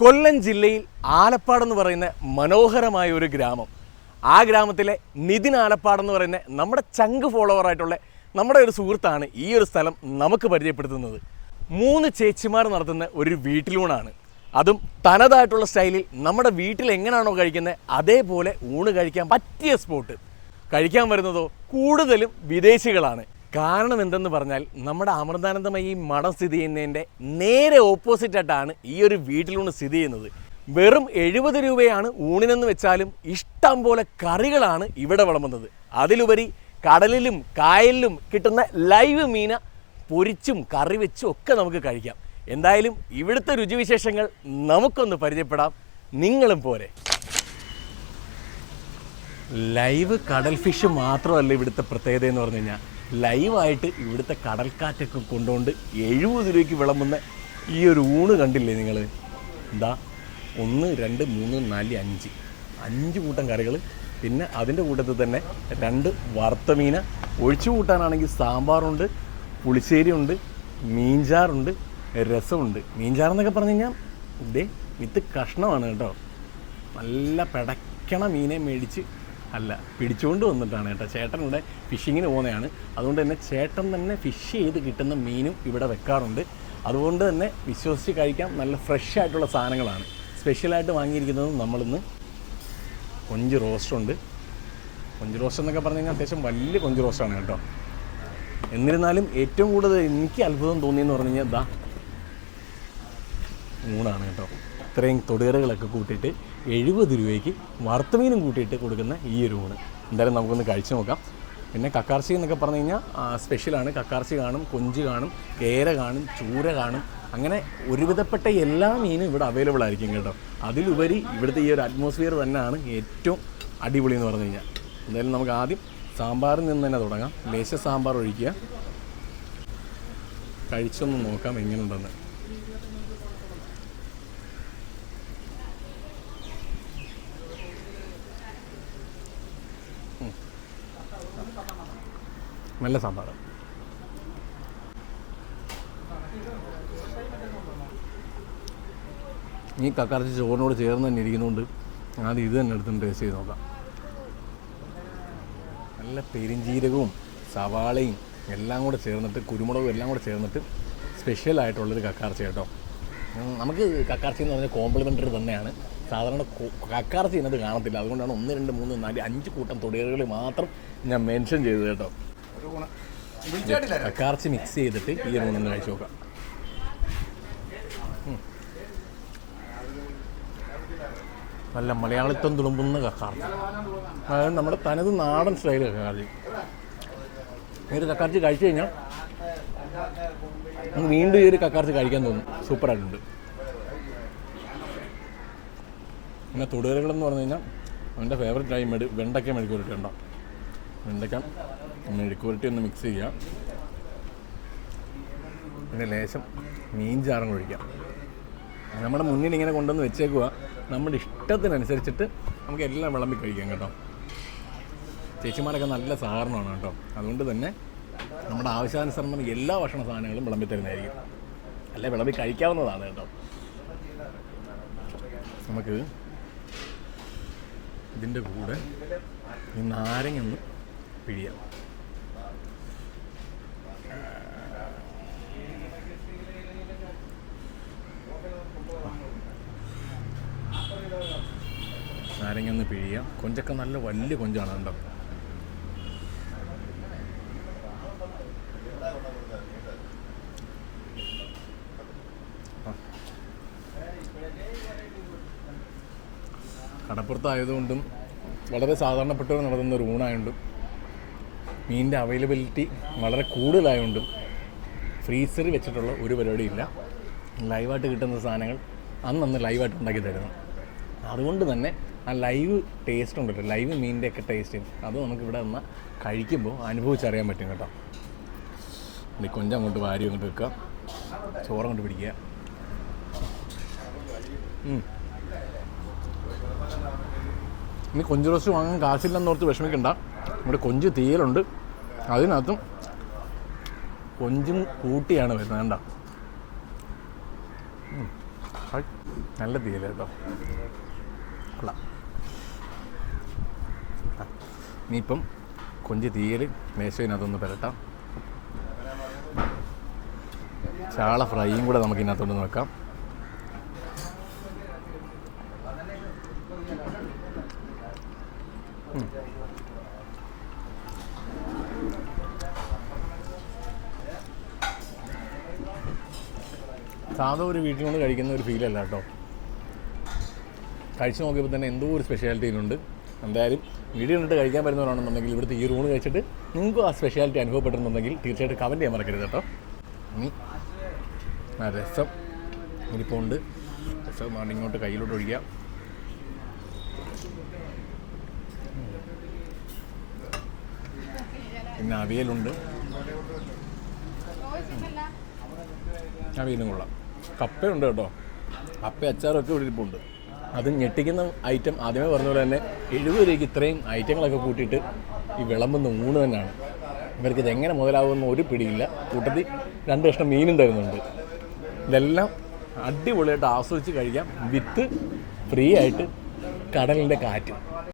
കൊല്ലം ജില്ലയിൽ ആലപ്പാടെന്ന് പറയുന്ന മനോഹരമായ ഒരു ഗ്രാമം. ആ ഗ്രാമത്തിലെ നിതിൻ ആലപ്പാടെന്ന് പറയുന്ന നമ്മുടെ ചങ്ക് ഫോളോവർ ആയിട്ടുള്ള നമ്മുടെ ഒരു സുഹൃത്താണ് ഈ ഒരു സ്ഥലം നമുക്ക് പരിചയപ്പെടുത്തുന്നത്. മൂന്ന് ചേച്ചിമാർ നടത്തുന്ന ഒരു വീട്ടിലൂണാണ്. അതും തനതായിട്ടുള്ള സ്റ്റൈലിൽ നമ്മുടെ വീട്ടിൽ എങ്ങനെയാണോ കഴിക്കുന്നത് അതേപോലെ ഊണ് കഴിക്കാൻ പറ്റിയ സ്പോട്ട് കഴിക്കാൻ വരുന്നതോ കൂടുതലും വിദേശികളാണ്. കാരണം എന്തെന്ന് പറഞ്ഞാൽ നമ്മുടെ അമൃതാനന്ദമയി മഠം സ്ഥിതി ചെയ്യുന്നതിന്റെ നേരെ ഓപ്പോസിറ്റായിട്ടാണ് ഈ ഒരു വീട്ടിലൂണ് സ്ഥിതി ചെയ്യുന്നത്. വെറും എഴുപത് രൂപയാണ് ഊണിനെന്ന് വെച്ചാലും ഇഷ്ടം പോലെ കറികളാണ് ഇവിടെ വിളമ്പുന്നത്. അതിലുപരി കടലിലും കായലിലും കിട്ടുന്ന ലൈവ് മീന പൊരിച്ചും കറി വെച്ചും ഒക്കെ നമുക്ക് കഴിക്കാം. എന്തായാലും ഇവിടുത്തെ രുചിവിശേഷങ്ങൾ നമുക്കൊന്ന് പരിചയപ്പെടാം. നിങ്ങളും പോരെ. ലൈവ് കടൽ ഫിഷ് മാത്രമല്ല ഇവിടുത്തെ പ്രത്യേകത എന്ന് പറഞ്ഞു കഴിഞ്ഞാൽ ലൈവായിട്ട് ഇവിടുത്തെ കടൽക്കാറ്റൊക്കെ കൊണ്ടുകൊണ്ട് എഴുപത് രൂപയ്ക്ക് വിളമ്പുന്ന ഈ ഒരു ഊണ് കണ്ടില്ലേ നിങ്ങൾ എന്താ ഒന്ന് രണ്ട് മൂന്ന് നാല് അഞ്ച്. അഞ്ച് കൂട്ടം കറികൾ. പിന്നെ അതിന്റെ കൂട്ടത്തിൽ തന്നെ രണ്ട് വറുത്ത മീന ഒഴിച്ചു കൂട്ടാനാണെങ്കിൽ സാമ്പാറുണ്ട് പുളിശ്ശേരിയുണ്ട് മീൻചാറുണ്ട് രസമുണ്ട്. മീൻചാറെന്നൊക്കെ പറഞ്ഞു കഴിഞ്ഞാൽ ഇതേ വിത്ത് കഷ്ണമാണ് കേട്ടോ. നല്ല പിടയ്ക്കണ മീനെ മേടിച്ച് അല്ല പിടിച്ചുകൊണ്ട് വന്നിട്ടാണ് കേട്ടോ. ചേട്ടൻ ഇവിടെ ഫിഷിങ്ങിന് പോകുന്നതാണ്. അതുകൊണ്ട് തന്നെ ചേട്ടൻ തന്നെ ഫിഷ് ചെയ്ത് കിട്ടുന്ന മീനും ഇവിടെ വെക്കാറുണ്ട്. അതുകൊണ്ട് തന്നെ വിശ്വസിച്ച് കഴിക്കാം നല്ല ഫ്രഷ് ആയിട്ടുള്ള സാധനങ്ങളാണ്. സ്പെഷ്യലായിട്ട് വാങ്ങിയിരിക്കുന്നത് നമ്മളിന്ന് കൊഞ്ച് റോസ്റ്റുണ്ട് കൊഞ്ച് റോസ്റ്റ് എന്നൊക്കെ പറഞ്ഞു കഴിഞ്ഞാൽ അത്യാവശ്യം വലിയ കൊഞ്ച് റോസ്റ്റാണ് കേട്ടോ. എന്നിരുന്നാലും ഏറ്റവും കൂടുതൽ എനിക്ക് അത്ഭുതം തോന്നിയെന്ന് പറഞ്ഞു കഴിഞ്ഞാൽ ദാ ഊണാണ് കേട്ടോ. ഇത്രയും തൊടുകറികളൊക്കെ കൂട്ടിയിട്ട് എഴുപത് രൂപയ്ക്ക് വറുത്തമീനും കൂട്ടിയിട്ട് കൊടുക്കുന്ന ഈ ഒരു ഊണ്. എന്തായാലും നമുക്കൊന്ന് കഴിച്ചു നോക്കാം. പിന്നെ കക്കാർച്ചി എന്നൊക്കെ പറഞ്ഞു കഴിഞ്ഞാൽ സ്പെഷ്യലാണ് കക്കാർച്ചി കാണും കൊഞ്ച് കാണും കേര കാണും ചൂര കാണും. അങ്ങനെ ഒരുവിധപ്പെട്ട എല്ലാ മീനും ഇവിടെ അവൈലബിൾ ആയിരിക്കും കേട്ടോ. അതിലുപരി ഇവിടുത്തെ ഈ ഒരു അറ്റ്മോസ്ഫിയർ തന്നെയാണ് ഏറ്റവും അടിപൊളി എന്ന് പറഞ്ഞു കഴിഞ്ഞാൽ. എന്തായാലും നമുക്ക് ആദ്യം സാമ്പാറിൽ നിന്ന് തന്നെ തുടങ്ങാം. ലേശ സാമ്പാർ ഒഴിക്കുക. കഴിച്ചൊന്ന് നോക്കാം എങ്ങനെയുണ്ടെന്ന്. നല്ല സാമ്പാർ. ഈ കക്കറച്ചി ചോറിനോട് ചേർന്ന് തന്നെ ഇരിക്കുന്നതുകൊണ്ട് ആദ്യം ഇത് തന്നെ എടുത്തുകൊണ്ട് ടേസ്റ്റ് ചെയ്ത് നോക്കാം. നല്ല പെരിഞ്ചീരകവും സവാളയും എല്ലാം കൂടെ ചേർന്നിട്ട് കുരുമുളകും എല്ലാം കൂടെ ചേർന്നിട്ട് സ്പെഷ്യലായിട്ടുള്ളൊരു കക്കാർച്ച കേട്ടോ. നമുക്ക് കക്കാർച്ചി എന്ന് പറഞ്ഞാൽ കോംപ്ലിമെന്ററി തന്നെയാണ്. സാധാരണ കക്കാർച്ച ഇതിനകത്ത് കാണത്തില്ല. അതുകൊണ്ടാണ് ഒന്ന് രണ്ട് മൂന്ന് നാല് അഞ്ച് കൂട്ടം തൊടികറികൾ മാത്രം ഞാൻ മെൻഷൻ ചെയ്തത് കേട്ടോ. കക്കാർച്ചി മിക്സ് ചെയ്തിട്ട് ഈ ഒരു മൂന്നെണ്ണം കഴിച്ചു നോക്കാം. നല്ല മലയാളിത്വം തുളുമ്പുന്ന കക്കാർച്ചി. അതായത് നമ്മുടെ തനത് നാടൻ സ്റ്റൈൽ കക്കാർച്ചി. ഈ ഒരു കക്കാർച്ചി കഴിച്ചു കഴിഞ്ഞാൽ നമുക്ക് വീണ്ടും ഈ ഒരു കക്കാർച്ചി കഴിക്കാൻ തോന്നും. സൂപ്പറായിട്ടുണ്ട് പിന്നെ തൊടുകറികളെന്ന് പറഞ്ഞു കഴിഞ്ഞാൽ എന്റെ ഫേവററ്റ് ആയി മെടു വെണ്ടയ്ക്ക മെഴുക്കുരുട്ടി ഉണ്ടോ വെണ്ടയ്ക്ക. മെഴുക്കുരട്ടി ഒന്ന് മിക്സ് ചെയ്യാം. പിന്നെ ലേശം മീൻ ചാറും ഒഴിക്കാം നമ്മുടെ മുന്നിൽ ഇങ്ങനെ കൊണ്ടുവന്ന് വെച്ചേക്കുക നമ്മുടെ ഇഷ്ടത്തിനനുസരിച്ചിട്ട് നമുക്ക് എല്ലാം വിളമ്പി കഴിക്കാം കേട്ടോ. ചേച്ചിമാരൊക്കെ നല്ല സഹകരണമാണ് കേട്ടോ. അതുകൊണ്ട് തന്നെ നമ്മുടെ ആവശ്യാനുസരണം എല്ലാ ഭക്ഷണ സാധനങ്ങളും വിളമ്പി തരുന്നതായിരിക്കും. അല്ല വിളമ്പി കഴിക്കാവുന്നതാണ് കേട്ടോ. നമുക്ക് ഇതിന്റെ കൂടെ ഈ നാരങ്ങ പിഴിയാം നാരങ്ങ ഒന്ന് പിഴിയാം. കൊഞ്ചൊക്കെ നല്ല വലിയ കൊഞ്ചാണ് കണ്ടോ. കടപ്പുറത്തായതുകൊണ്ടും വളരെ സാധാരണപ്പെട്ടവർ നടത്തുന്ന ഒരു ഊണായതുകൊണ്ടും മീനിന്റെ അവൈലബിലിറ്റി വളരെ കൂടുതലായതുകൊണ്ടും ഫ്രീസറിൽ വെച്ചിട്ടുള്ള ഒരു പരിപാടിയില്ല. ലൈവായിട്ട് കിട്ടുന്ന സാധനങ്ങൾ അന്നന്ന് ലൈവായിട്ട് ഉണ്ടാക്കി തരുന്നു. അതുകൊണ്ട് തന്നെ ആ ലൈവ് ടേസ്റ്റ് ഉണ്ടല്ലോ ലൈവ് മീനിന്റെ ഒക്കെ ടേസ്റ്റ് അത് നമുക്ക് ഇവിടെ നിന്ന് കഴിക്കുമ്പോൾ അനുഭവിച്ചറിയാൻ പറ്റും കേട്ടോ. ഈ കൊഞ്ച അങ്ങോട്ട് വാരി അങ്ങോട്ട് വെക്കുക. ചോറ് കൊണ്ട് പിടിക്കുക. ഇനി കൊഞ്ച് റോസ്റ്റ് വാങ്ങാൻ കാശില്ലെന്നോർത്ത് വിഷമിക്കണ്ട. ഇവിടെ കൊഞ്ച് തീയലുണ്ട്. അതിനകത്തും കൊഞ്ചും കൂട്ടിയാണ് വരുന്നത് കണ്ട? നല്ല തീയല കേട്ടോ. ഇനിയിപ്പം കൊഞ്ച് തീയൽ മേശയിനകത്തൊന്ന് പുരട്ടാം. ചാള ഫ്രൈയും കൂടെ നമുക്ക് ഇതിനകത്തോട്ട് നോക്കാം സാധാ ഒരു വീട്ടിലുകൊണ്ട് കഴിക്കുന്ന ഒരു ഫീലല്ല കേട്ടോ. കഴിച്ചു നോക്കിയപ്പോൾ തന്നെ എന്തോ ഒരു സ്പെഷ്യാലിറ്റിയിലുണ്ട് എന്തായാലും വീഡിയോ കണ്ടിട്ട് കഴിക്കാൻ പറ്റുന്നവരാണെന്നുണ്ടെങ്കിൽ ഇവിടുത്തെ ഈ റൂണ് കഴിച്ചിട്ട് നിങ്ങൾക്കും ആ സ്പെഷ്യാലിറ്റി അനുഭവപ്പെട്ടിട്ടുണ്ടെങ്കിൽ തീർച്ചയായിട്ടും കമന്റ് ചെയ്യാൻ മറക്കരുത് കേട്ടോ. ഇനി ആ രസം. ഇനിയിപ്പോൾ ഉണ്ട്. രസം വേണ്ട ഇങ്ങോട്ട് കയ്യിലോട്ട് ഒഴിക്കാം പിന്നെ അവിയലുണ്ട്. അവിയലും കൊള്ളാം. കപ്പയുണ്ട് കേട്ടോ. കപ്പ അച്ചാറൊക്കെ ഇവിടെ ഇരിപ്പുണ്ട്. അത് ഞെട്ടിക്കുന്ന ഐറ്റം ആദ്യമേ പറഞ്ഞ പോലെ തന്നെ എഴുപത് രൂപയ്ക്ക് ഇത്രയും ഐറ്റങ്ങളൊക്കെ കൂട്ടിയിട്ട് ഈ വിളമ്പുന്ന ഊണ് തന്നെയാണ്. ഇവർക്ക് ഇത് എങ്ങനെ മുതലാവുമെന്ന് ഒരു പിടിയില്ല. കൂട്ടത്തിൽ രണ്ട് കഷ്ണം മീനും തരുന്നുണ്ട്. ഇതെല്ലാം അടിപൊളിയായിട്ട് ആസ്വദിച്ച് കഴിക്കാം. വിത്ത് ഫ്രീ ആയിട്ട് കടലിന്റെ കാറ്റ്.